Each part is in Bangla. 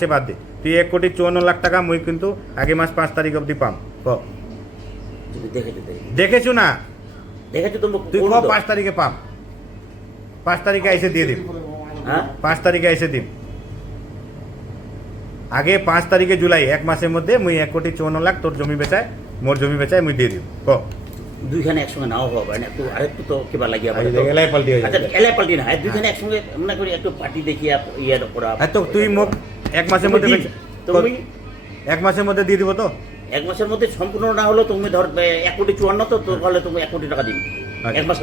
সে বাদ দে। তুই এক কোটি চুয়ান্ন লাখ টাকা মুই কিন্তু আগে মাস পাঁচ তারিখ অবধি পাম। দেখেছ না? দেখেছ তুই ক পাঁচ তারিখে পাম? পাঁচ তারিখে এসে দিয়ে দিম। হ্যাঁ? পাঁচ তারিখে এসে দিম। আগে পাঁচ তারিখে জুলাই এক মাসের মধ্যে মুই এক কোটি চুয়ান্ন লাখ তোর জমি বেচায় মোর জমি বেচায় মুই দিয়ে দিম। ক? দুইখানে একসঙ্গে নাও পারে না একটু আরেকটু তো কিবা লাগিয়া যে এলাই পাল্টি হয়ে আচ্ছা। এলাই পাল্টি না দুইখানে একসঙ্গে মনে করি একটু পার্টি দেখিয়া ইয়ে করা। হ্যাঁ তো তুই মোক এক মাসের মধ্যে তুমি এক মাসের মধ্যে দিয়ে দিব তো? এক মাসের মধ্যে সম্পূর্ণ না হলো তুমি ধর এক কোটি চুয়ান্ন তো তোর তাহলে তুমি এক কোটি টাকা মাসের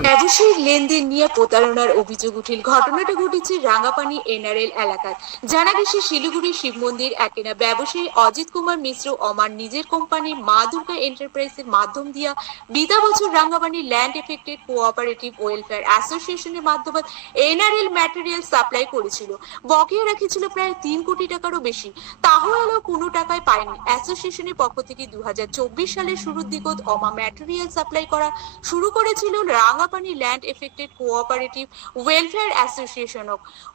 ব্যবসায়িক লেনদেন নিয়ে প্রতারণার অভিযোগ উঠিল। ঘটনাটা ঘটেছে রাঙ্গাপানি এনআরএল এলাকায়। জানা গেছে শিলিগুড়ি শিব মন্দির একেনা ব্যবসায়ী অজিত কুমার মিশ্র অমার নিজের কোম্পানি মা দুর্গা এন্টারপ্রাইজের মাধ্যম দিয়া বিতা বছর Rangapani land affected cooperative welfare অ্যাসোসিয়েশনের মাধ্যমে এনআরএল ম্যাটেরিয়াল সাপ্লাই করেছিল। বকেয়া রেখেছিল প্রায় তিন কোটি টাকারও বেশি। তাহলেও কোনো টাকায় পায়নি। অ্যাসোসিয়েশনের পক্ষ থেকে দু হাজার চব্বিশ সালের শুরুর দিকত অমা ম্যাটেরিয়াল সাপ্লাই করা শুরু করেছিল Rangapani land affected cooperative welfare association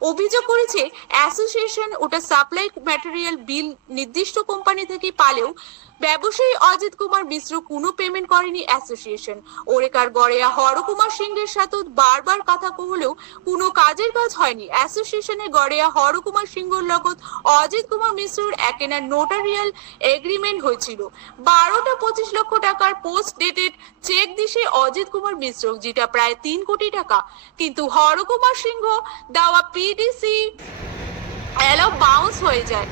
অভিযোগ করেছে অ্যাসোসিয়েশন ওটা সাপ্লাই ম্যাটেরিয়াল বিল নির্দিষ্ট কোম্পানি থেকে পালেও ব্যবসায়ী অজিত কুমার মিশ্র কোনো পেমেন্ট করেনি অ্যাসোসিয়েশন ওরেকার গড়েয়া হরকুমার সিংহের সাথে বারবার কথা কহলেও কোনো কাজের কাজ হয়নি। অ্যাসোসিয়েশনের গড়েয়া হরকুমার সিংহর লগত অজিত কুমার মিশ্রর একেনা নোটারিয়াল এগ্রিমেন্ট হয়েছিল। বারোটা পঁচিশ লক্ষ টাকার পোস্ট ডেটেড চেক দিছে অজিত কুমার মিশ্র, যেটা প্রায় তিন কোটি টাকা। কিন্তু হরকুমার সিংহ দেওয়া পিডিসি অ্যালাও বাউন্স হয়ে যায়।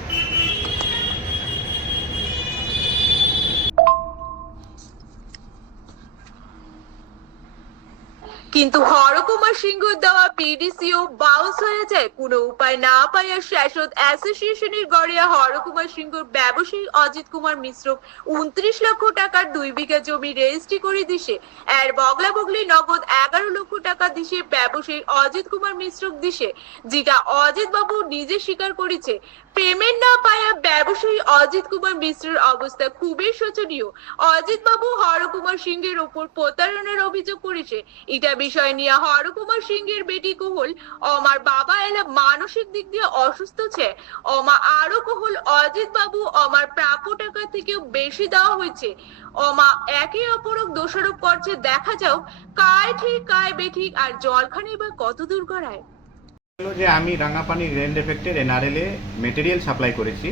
কিন্তু হরকুমার সিংহ দেওয়া পিডিসিও বাউন্স হয়ে যায় কোনো উপায় না পাইয়া শাসক অ্যাসোসিয়েশনের গড়িয়া হরকুমার সিংহ ব্যবসায়ী অজিত কুমার মিশ্র উনত্রিশ লক্ষ টাকার দুই বিঘা জমি রেজিস্ট্রি করে দিছে। এর বগলা বগলি নগদ এগারো লক্ষ টাকা দিছে ব্যবসায়ী অজিত কুমার মিশ্র দিছে। যেটা অজিত বাবু নিজে স্বীকার করেছে। পেমেন্ট না পায়া ব্যবসায়ী অজিত কুমার মিশ্রের অবস্থা খুবই শোচনীয়। অজিত বাবু হরকুমার সিংহের উপর প্রতারণার অভিযোগ করেছে। এটা বিষয় নিয়ে হরকুমার সিংহের বেটি কোহল আমার বাবা এলা মানসিক দিক দিয়ে অসুস্থ ছে, অমা আরও কোহল, অজিত বাবু আমার প্রাপ্য টাকা থেকেও বেশি দেওয়া হয়েছে। অমা একে অপরক দোষারোপ করছে, দেখা যাও কায় ঠিক, কায় বেঠিক, আর জলখানি বা কত দূর হলো যে আমি রাঙাপানি ল্যান্ড এফেক্টের এনআরএল এ মেটেরিয়াল সাপ্লাই করেছি,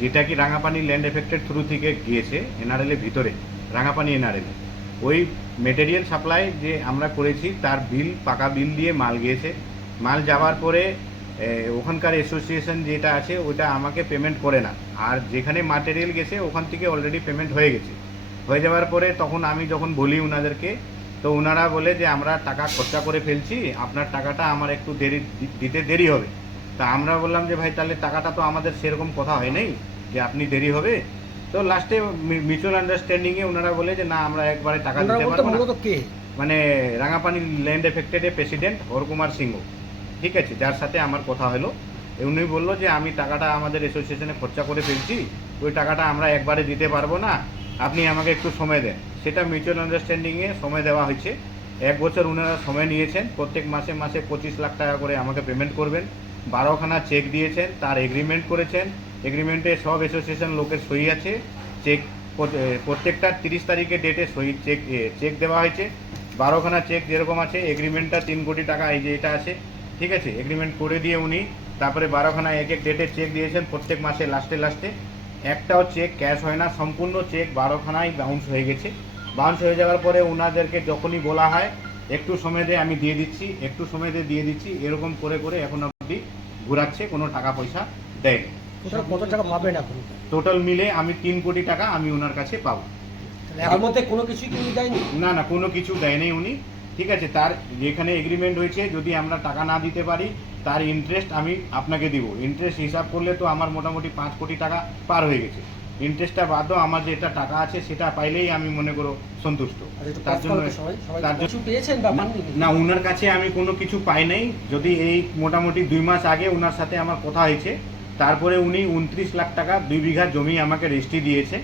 যেটা কি রাঙাপানি ল্যান্ড এফেক্টের থ্রু থেকে গিয়েছে এনআরএল এর ভিতরে, রাঙাপানি এনআরএল ওই মেটেরিয়াল সাপ্লাই যে আমরা করেছি, তার বিল, পাকা বিল দিয়ে মাল গিয়েছে। মাল যাওয়ার পরে ওখানকার অ্যাসোসিয়েশন যেটা আছে ওটা আমাকে পেমেন্ট করে না। আর যেখানে মাটেরিয়াল গেছে, ওখান থেকে অলরেডি পেমেন্ট হয়ে গেছে। হয়ে যাওয়ার পরে তখন আমি যখন বলি ওনাদেরকে তো ওনারা বলে যে, আমরা টাকা খরচা করে ফেলছি, আপনার টাকাটা আমার একটু দেরি দিতে দেরি হবে। তা আমরা বললাম যে, ভাই, তাহলে টাকাটা তো আমাদের সেরকম কথা হয় নাই, যে, আপনি দেরি হবে? তো লাস্টে মিউচুয়াল আন্ডারস্ট্যান্ডিংয়ে ওনারা বলে যে না আমরা একবারে টাকা দিতে পারব না। মূলত কে? মানে রাঙাপানি ল্যান্ড এফেক্টেডের প্রেসিডেন্ট হরকুমার সিংহ। ঠিক আছে যার সাথে আমার কথা হলো। উনি বলল যে আমি টাকাটা আমাদের অ্যাসোসিয়েশনে খরচা করে ফেলছি। ওই টাকাটা আমরা একবারে দিতে পারব না। আপনি আমাকে একটু সময় দেন। সেটা মিউচুয়াল আন্ডারস্ট্যান্ডিংয়ে সময় দেওয়া হয়েছে। এক বছর ওনারা সময় নিয়েছেন। প্রত্যেক মাসে মাসে পঁচিশ লাখ টাকা করে আমাকে পেমেন্ট করবেন। বারোখানা চেক দিয়েছেন তার এগ্রিমেন্ট করেছেন। এগ্রিমেন্টে সব অ্যাসোসিয়েশন লোকের সই আছে। চেক প্রত্যেকটা তিরিশ তারিখে ডেটে সই, চেক চেক দেওয়া হয়েছে। বারোখানা চেক যেরকম আছে, এগ্রিমেন্টটা তিন কোটি টাকা, এই যে এটা আছে। ঠিক আছে, এগ্রিমেন্ট করে দিয়ে উনি তারপরে বারোখানা এক এক ডেটে চেক দিয়েছেন প্রত্যেক মাসে, লাস্টে লাস্টে। একটাও চেক ক্যাশ হয় না, সম্পূর্ণ চেক বারোখানাই বাউন্স হয়ে গেছে। বাউন্স হয়ে যাওয়ার পরে ওনাদেরকে যখনই বলা হয়, একটু সময় দিয়ে আমি দিয়ে দিচ্ছি, একটু সময় দিয়ে দিয়ে দিচ্ছি, এরকম করে করে এখন অবধি ঘুরাচ্ছে, কোনো টাকা পয়সা দেয়নি। টোটাল কত টাকা পাবেন টোটাল মিলে আমি তিন কোটি টাকা আমি ওনার কাছে পাবো। এর মধ্যে কোনো কিছুই কিন্তু দেয়নি? না না কোনো কিছু দেয়নি উনি। ঠিক আছে তার যেখানে এগ্রিমেন্ট হয়েছে যদি আমরা টাকা না দিতে পারি তার ইন্টারেস্ট আমি আপনাকে দিব। ইন্টারেস্ট হিসাব করলে তো আমার মোটামুটি পাঁচ কোটি টাকা পার হয়ে গেছে। ইন্টারেস্টটা বাদও আমার যেটা টাকা আছে সেটা পাইলেই আমি মনে করো সন্তুষ্ট। তার জন্য তার জন্য পেয়েছেন না ওনার কাছে আমি কোনো কিছু পাই নাই। যদি এই মোটামুটি দুই মাস আগে ওনার সাথে আমার কথা হয়েছে তারপরে উনি উনত্রিশ লাখ টাকা দুই বিঘা জমি আমাকে রেজিস্ট্রি দিয়েছে।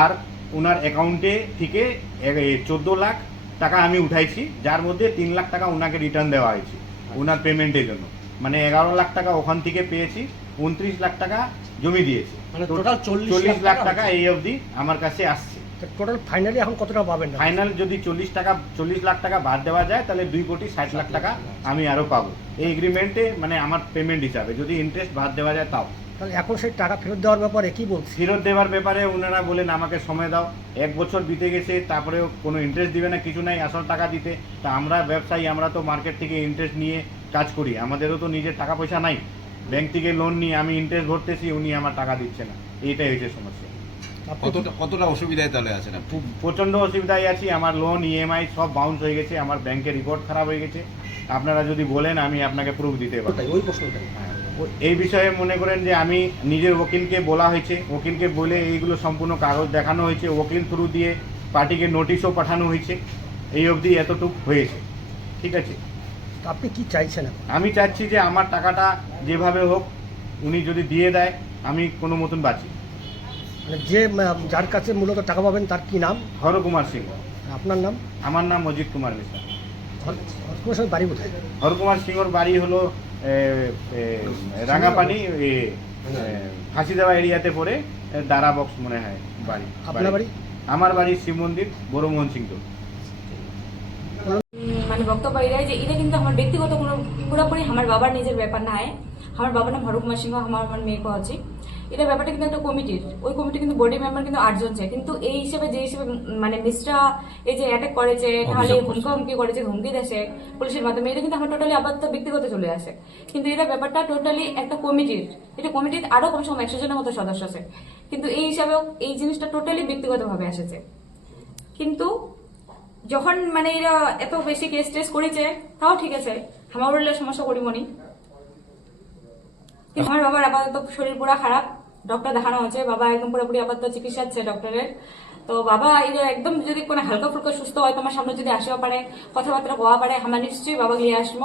আর ওনার অ্যাকাউন্টে থেকে চোদ্দ লাখ টাকা আমি উঠাইছি যার মধ্যে তিন লাখ টাকা ওনাকে রিটার্ন দেওয়া হয়েছে ওনার পেমেন্টের জন্য। মানে এগারো লাখ টাকা ওখান থেকে পেয়েছি উনত্রিশ লাখ টাকা জমি দিয়েছে। মানে total 40 চল্লিশ লাখ টাকা এই অবধি আমার কাছে আসছে। টোটাল ফাইনালি এখন কত টাকা পাবেন? ফাইনাল যদি চল্লিশ টাকা চল্লিশ লাখ টাকা বাদ দেওয়া যায় তাহলে দুই কোটি ষাট লাখ টাকা আমি আরও পাবো। এই এগ্রিমেন্টে মানে আমার পেমেন্ট হিসাবে যদি ইন্টারেস্ট বাদ দেওয়া যায় তাও। তাহলে এখন সেই টাকা ফেরত দেওয়ার ব্যাপারে কি বলছি ফেরত দেওয়ার ব্যাপারে ওনারা বলেন আমাকে সময় দাও। এক বছর বিতে গেছে তারপরেও কোনো ইন্টারেস্ট দিবে না কিছু নাই আসল টাকা দিতে। তা আমরা ব্যবসায়ী আমরা তো মার্কেট থেকে ইন্টারেস্ট নিয়ে কাজ করি। আমাদেরও তো নিজের টাকা পয়সা নাই। ব্যাংক থেকে লোন নিয়ে আমি ইন্টারেস্ট ভরতেছি উনি আমার টাকা দিচ্ছে না। এইটাই হয়েছে সমস্যা। কতটা কতটা অসুবিধায় তাহলে আছেন খুব প্রচণ্ড অসুবিধায় আছি। আমার লোন ইএমআই সব বাউন্স হয়ে গেছে। আমার ব্যাংকের রিপোর্ট খারাপ হয়ে গেছে। আপনারা যদি বলেন আমি আপনাকে প্রুফ দিতে পারব। ওটাই, ওই প্রশ্নটাই। হ্যাঁ, ও- এই বিষয়ে মনে করেন যে আমি নিজের ওকিলকে বলা হয়েছে। ওকিলকে বলে এইগুলো সম্পূর্ণ কাগজ দেখানো হয়েছে। ওকিল থ্রু দিয়ে পার্টিকে নোটিশও পাঠানো হয়েছে। এই অবধি এতটুকু হয়েছে। ঠিক আছে? তো আপনি কি চাইছেন আমি চাচ্ছি যে আমার টাকাটা যেভাবে হোক উনি যদি দিয়ে দেয় আমি কোনো মতন বাঁচি। মানে যে যার কাছে মূলত টাকা পাবেন তার কি নাম? হরকুমার সিং। আপনার নাম? আমার নাম অজিত কুমার মিশ্রা। সঙ্গে বাড়ি কোথায়? হরকুমার সিংহর বাড়ি হলো রাঙাপানি ফাঁসি দেওয়া এরিয়াতে পড়ে দারা বক্স মনে হয় বাড়ি। আপনার বাড়ি? আমার বাড়ি শিব মন্দির বড়মোহন সিং তো। মানে বক্তব্য এটাই যে এটা কিন্তু আমার ব্যক্তিগত কোনো পুরোপুরি আমার বাবার নিজের ব্যাপার নাই আমার বাবার নাম হরকুমার সিংহ আমার আমার মেয়েকে আছে। এটা ব্যাপারটা কিন্তু একটা কমিটির। ওই কমিটি কিন্তু বডি মেম্বার কিন্তু আটজন চাই। কিন্তু এই হিসেবে যে হিসেবে মানে মিসরা এই যে অ্যাটাক করেছে তাহলে হুমকা হুমকি করেছে হুমকি দেশে পুলিশের মাধ্যমে এটা কিন্তু আমার টোটালি আপাতত ব্যক্তিগত চলে আসে। কিন্তু এটা ব্যাপারটা টোটালি একটা কমিটির। এটা কমিটির আরও কমসে কম একশো জনের মতো সদস্য আছে। কিন্তু এই হিসাবেও এই জিনিসটা টোটালি ব্যক্তিগতভাবে এসেছে। কিন্তু যখন মানে এরা এত বেশি কেস টেস করেছে তাও ঠিক আছে। আমার সমস্যা করি মনি আমার বাবার আপাতত শরীর পুরা খারাপ। ডক্টর দেখানো হচ্ছে বাবা একদম পুরোপুরি আপাতত চিকিৎসা আছে ডক্টরের তো বাবা একদম যদি কোনো হালকা ফুলকা সুস্থ হয় তোমার সামনে যদি আসিও পারে কথাবার্তা হওয়া পারে আমার নিশ্চয়ই বাবা গিয়ে আসব।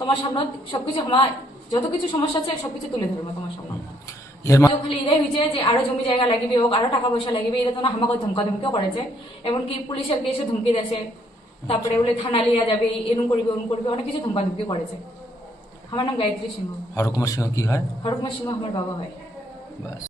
তোমার সামনে সবকিছু আমার যত কিছু সমস্যা আছে সবকিছু তুলে ধরবো তোমার সামনে। খালি এটাই হয়েছে যে আরও জমি জায়গা লাগবে হোক আরও টাকা পয়সা লাগবে এটা তো না আমাকে ধমকা ধমকিও করেছে। এমনকি পুলিশের এসে ধমকি দেছে তারপরে বলে থানা লিয়া যাবে এরম করবে ওরম করবে অনেক কিছু ধমকা ধমকি করেছে। আমার নাম গায়ত্রী সিংহ। হরকুমার সিংহ কি হয়? হরকুমার সিংহ আমার বাবা হয়। Bas.